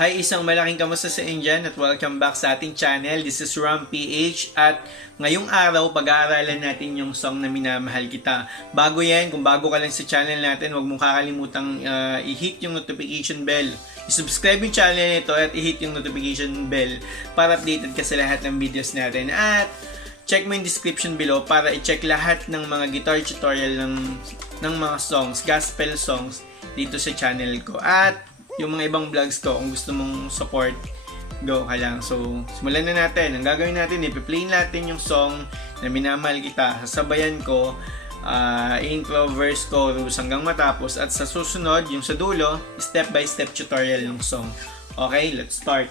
Hi, isang malaking kamusta sa inyo dyan at welcome back sa ating channel. This is Ram PH at ngayong araw pag-aaralan natin yung song na Minamahal Kita. Bago yan, kung bago ka lang sa channel natin, huwag mong kakalimutang i-hit yung notification bell. I-subscribe yung channel nito at i-hit yung notification bell para updated ka sa lahat ng videos natin. At check mo yung description below para i-check lahat ng mga guitar tutorial ng mga songs, gospel songs dito sa channel ko. At yung mga ibang vlogs ko, kung gusto mong support, go ka lang. So, simulan na natin. Ang gagawin natin, ipi-play natin yung song na Minamahal Kita. Sasabayan ko, intro, verse, chorus hanggang matapos. At sa susunod, yung sa dulo, step by step tutorial ng song. Okay, let's start.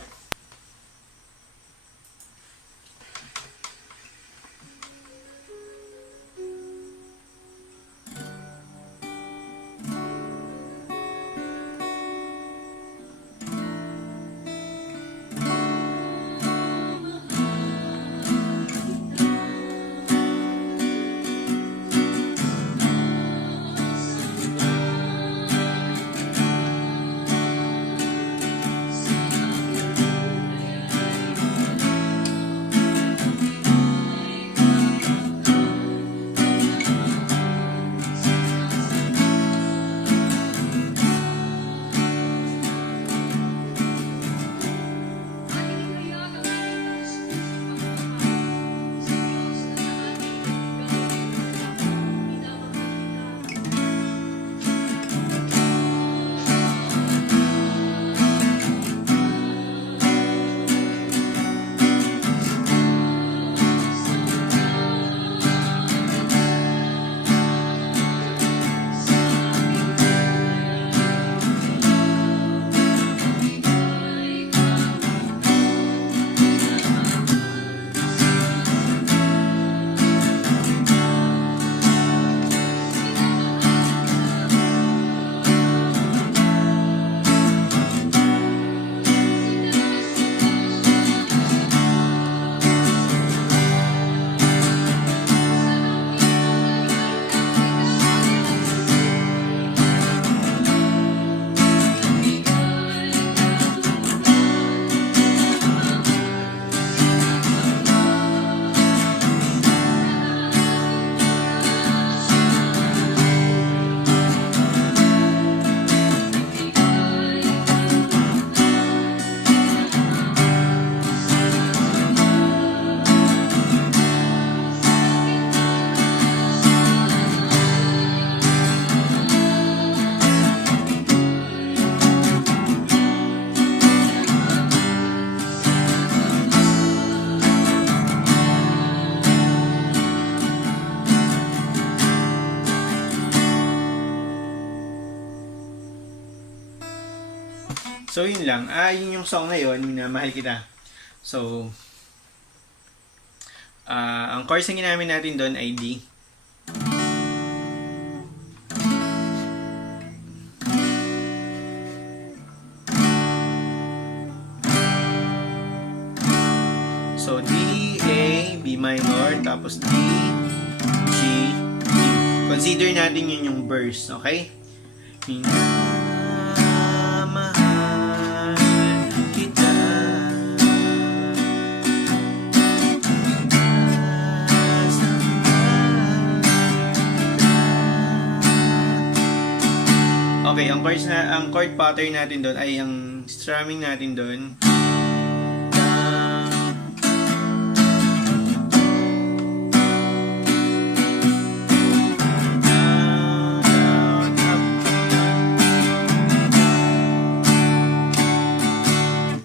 So, yun lang. Yun yung song na yun, Minamahal Kita. So, ang chords na ginamit natin doon ay D. So, D, A, B minor, tapos D, G, D. Consider natin yun yung verse, okay? Okay, ang chord pattern natin doon ay ang strumming natin doon.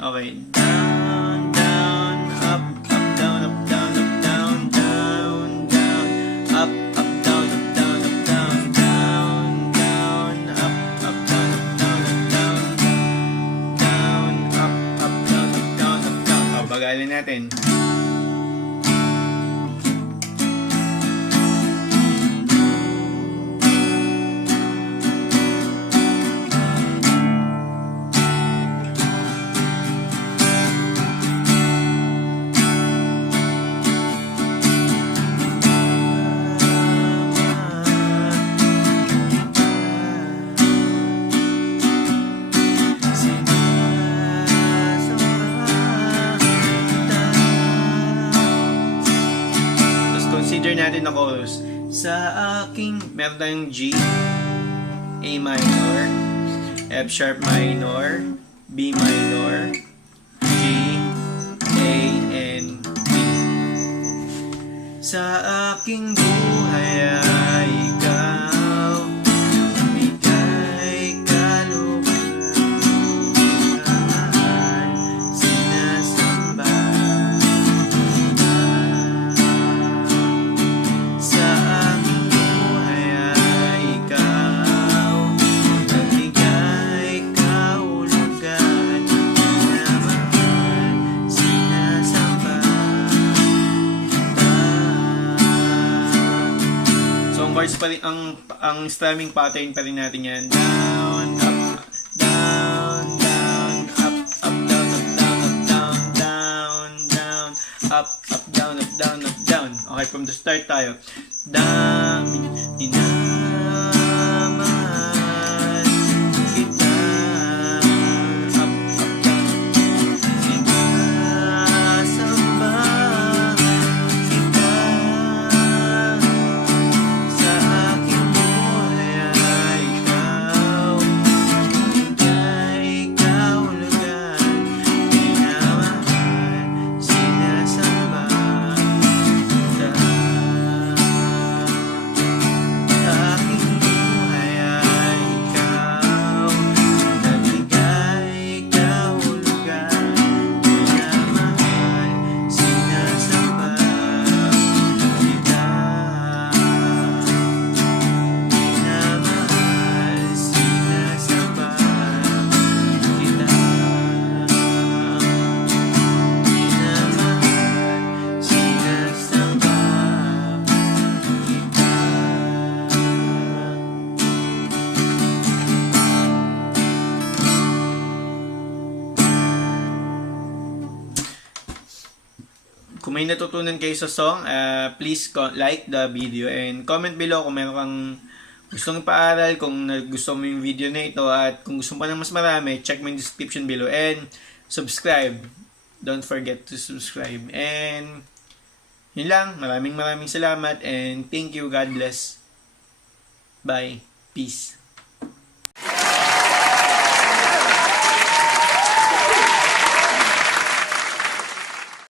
Okay, down, down, up, up, down, up, down, up, down, down, down, up, up, down, up, down, up, down, down, down, up, up, down, up, down, up, down, down, up, up, down, up, down, up, down. Bagalan natin. natin na chorus. Sa aking, meron tayong G, A minor, F sharp minor, B minor, G, A, and B. Sa aking buhay ay ikaw, bigay kalugatan, sinasamba. Sa aking buhay ay ikaw, nagbigay kahulugan, minamahal, sinasamba. So, ang chords pa rin, ang strumming pattern pa rin natin yan. Down, up, down, down, up, up, down, up, down, up, down, down, down, up, down, up, down, up, down. Okay, from the start tayo. Down, minamahal kita, up, down, sinasamba kita. Sa aking buhay ay ikaw, bigay kahulugan, minamahal, sinasamba kita. Sa aking buhay ay ikaw, nagbigay kahulugan, minamahal, sinasamba kita. Minamahal, sinasamba kita. Minamahal, sinasamba kita. Kung may natutunan kayo sa song, please like the video and comment below kung meron kang gustong ipaaral, kung gusto mo yung video na ito, at kung gusto mo pa ng mas marami, check mo yung description below and subscribe. Don't forget to subscribe. And yun lang, maraming salamat and thank you. God bless. Bye. Peace.